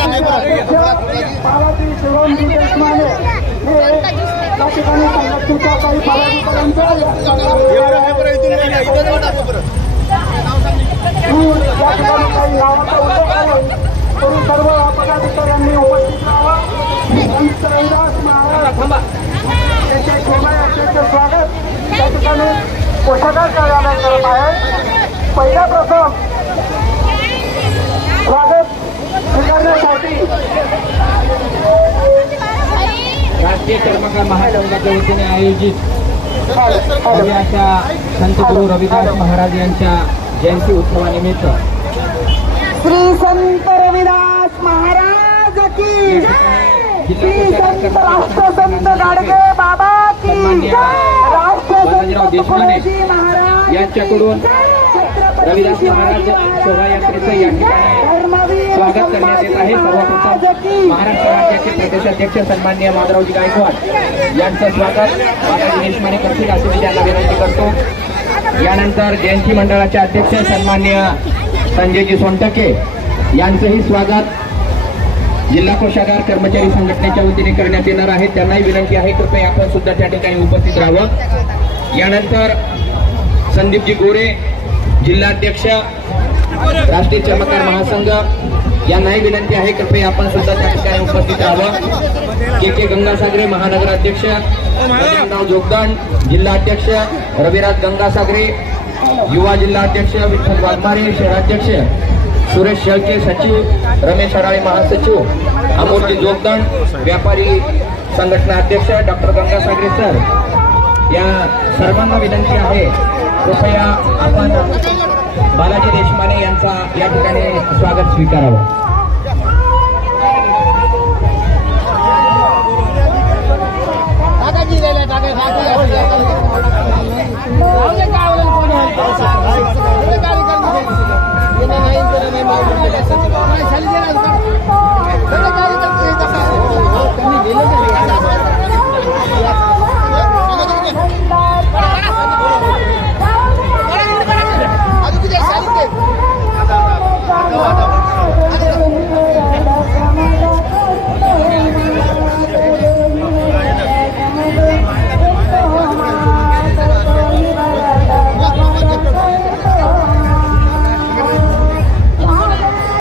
बालाजी शिवरामजी देशमाने हे या ठिकाणी संघटनेच्या काही पदाधिकाऱ्यांच्या या ठिकाणी काही नावाचा उल्लेख आहे तरी सर्व पदाधिकाऱ्यांनी उपस्थित राहावं. संत रविदास महाराज यांच्या शोभायात्रेचे स्वागत या ठिकाणी कोषागार कार्यालय करत आहे. पहिला प्रथम स्वागत स्वीकारण्यासाठी राष्ट्रीय चर्मकार महासंघाच्या वतीने आयोजित अशा संत गुरु रविदास महाराज यांच्या जयंती उत्सवानिमित्त श्री संत रविदास महाराज की श्री संत राष्ट्रसंत गाडगे बाबा की राष्ट्रसंत तुकडोजी महाराज यांच्याकडून रविदास महाराज शोभायात्रेचं या ठिकाणी स्वागत करण्यात येत आहे. सर्वप्रथम महाराष्ट्र राज्याचे प्रदेशाध्यक्ष सन्माननीय माधवरावजी गायकवाड यांचं स्वागत बालाजी देशमाने करतील असे मी त्यांना विनंती करतो. यानंतर जयंती मंडळाचे अध्यक्ष सन्माननीय संजयजी सोनटके यांचंही स्वागत जिल्हा कोषागार कर्मचारी संघटनेच्या वतीने करण्यात येणार आहे. त्यांनाही विनंती आहे कृपया आपण सुद्धा त्या ठिकाणी उपस्थित राहावं. यानंतर संदीपजी गोरे जिल्हाध्यक्ष राष्ट्रीय चर्मकार महासंघ यांनाही विनंती आहे कृपया आपण सुद्धा त्या ठिकाणी उपस्थित राहावं. के गंगासागरे महानगराध्यक्ष राव जोगदान जिल्हाध्यक्ष रविराज गंगासागरे युवा जिल्हाध्यक्ष विठ्ठल वाघमारे शहराध्यक्ष सुरेश शेळके सचिव रमेश हराळे महासचिव अमोलजी जोगदान व्यापारी संघटना अध्यक्ष डॉक्टर गंगासागरे सर या सर्वांना विनंती आहे कृपया आपण बालाजी देशमाने यांचा या ठिकाणी स्वागत स्वीकारावं.